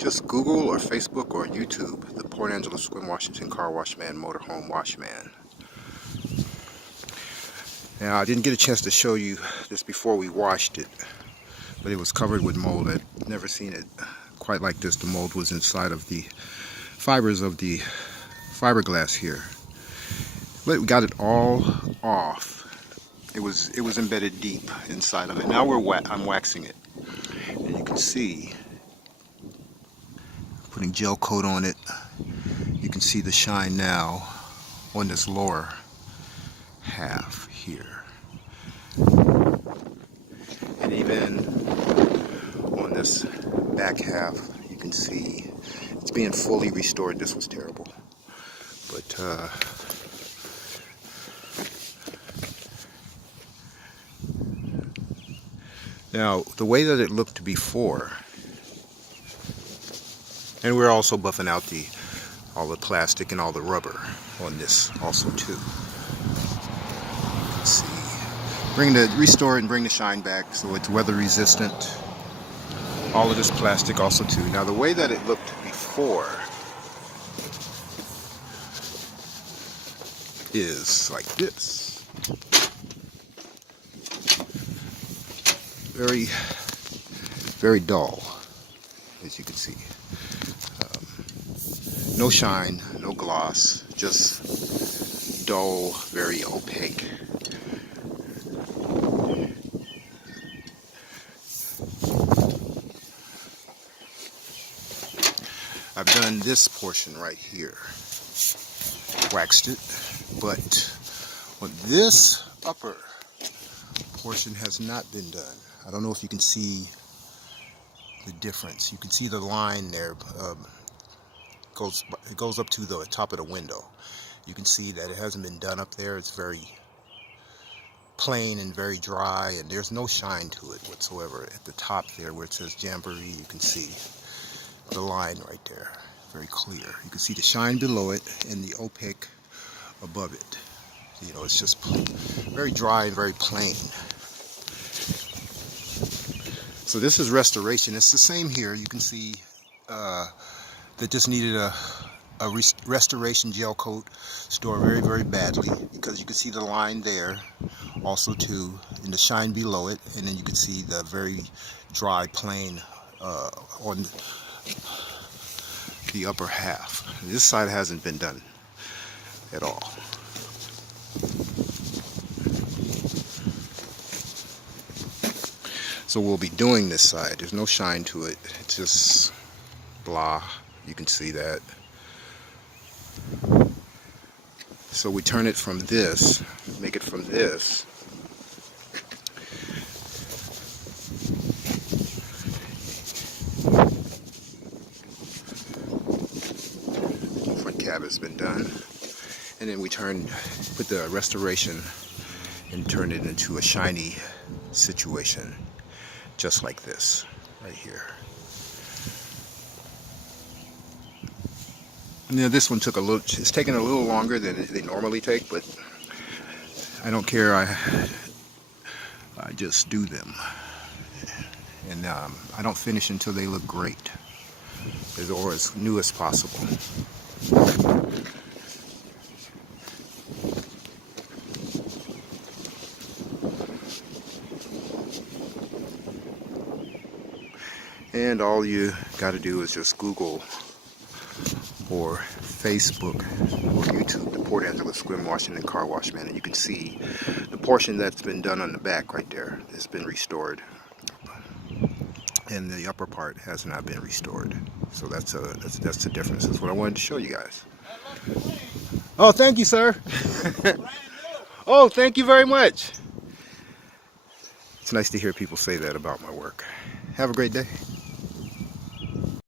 Just Google or Facebook or YouTube, the Port Angeles-Sequim, Washington Car Wash Man, Motorhome Wash Man. Now, I didn't get a chance to show you this before we washed it, but it was covered with mold. I'd never seen it quite like this. The mold was inside of the fibers of the fiberglass here. But we got it all off. It was embedded deep inside of it. Now I'm waxing it, and you can see, putting gel coat on it. You can see the shine now on this lower half here, and even on this back half you can see it's being fully restored. This was terrible, but now the way that it looked before, and we're also buffing out all the plastic and all the rubber on this also too. Let's see. Restore it and bring the shine back so it's weather resistant. All of this plastic also too. Now the way that it looked before is like this. Very, very dull, as you can see. No shine, no gloss, just dull, very opaque. I've done this portion right here, waxed it, but on this upper portion has not been done. I don't know if you can see the difference. You can see the line there. It goes up to the top of the window. You can see that it hasn't been done up there. It's very plain and very dry, and there's no shine to it whatsoever. At the top there where it says Jamboree, you can see the line right there, very clear. You can see the shine below it and the opaque above it. You know, it's just very dry and very plain. So this is restoration. It's the same here. You can see that just needed a restoration gel coat stored very, very badly, because you can see the line there also too, and the shine below it, and then you can see the very dry plain on the upper half. This side hasn't been done at all. So we'll be doing this side. There's no shine to it. It's just blah. You can see that. So we turn it from this, make it from this. Front cab has been done. And then we put the restoration and turn it into a shiny situation, just like this, right here. Now this one took it's taken a little longer than they normally take, but I don't care. I just do them, and I don't finish until they look great, or as new as possible. And all you got to do is just Google or Facebook or YouTube, the Port Angeles-Sequim, Washington Car Wash Man, and you can see the portion that's been done on the back right there has been restored, and the upper part has not been restored. So that's the difference. That's what I wanted to show you guys. Oh, thank you, sir. Oh, thank you very much. It's nice to hear people say that about my work. Have a great day.